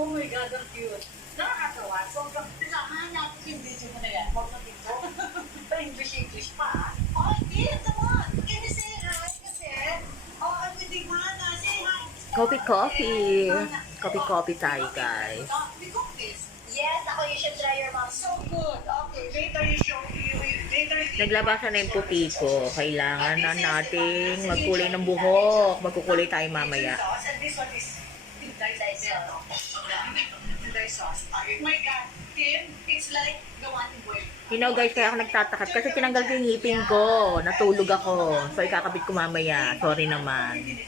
Oh my God, ang cute. Nakakatawa. Sobrang samahan natin yung video mo na yan. Huwag na dito. Pa-English pa, ah. Oh, hindi. Come on. Can you say hi? Kasi, oh, I'm with Ivana. Say hi. Coffee. Coffee tayo, guys. We cook this. Yes, ako you should try your mom. So good. Okay, later you show me. Later you... Naglabasan na yung puti ko. Kailangan na nating magkulay ng buhok. Magkukulay tayo mamaya. And this one is Tinday sauce. Oh my God. Tim, it's like the one in Buel. You know guys, kaya ako nagtatakat kasi tinanggal ko yung ngipin ko. Natulog ako. So ikakabit ko mamaya. Sorry naman. Yes,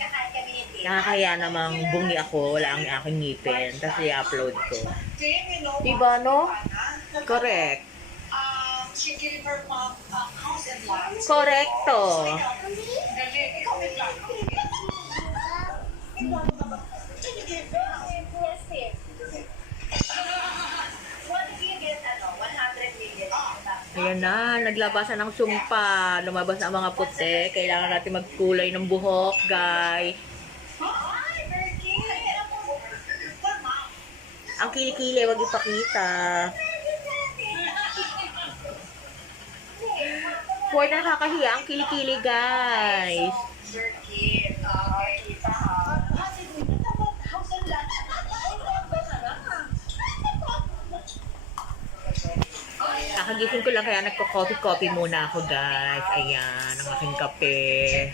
kakain kami ni Tim. Nakakaya namang bungi ako. Wala ang aking ngipin. Tapos i-upload ko. Tim, you know Diba, no? what? Correct. She gave her mom house and lot. Correcto. Galing. Ikaw may plan. Can you give me? Yes, Tim. What if you get, 100 million? Ayan na, naglabasan ng sumpa. Lumabas na ang mga puti. Kailangan natin magkulay ng buhok, guys. Ay, very cute. For mom. Ang kilikili, wag ipakita. Huwag na nakakahiya ang kilikili, guys. Very cute. Okay, kita ha. House and lot. Kakagising ko lang kaya nagko-coffee muna ako, guys. Ayan, ang aking kape.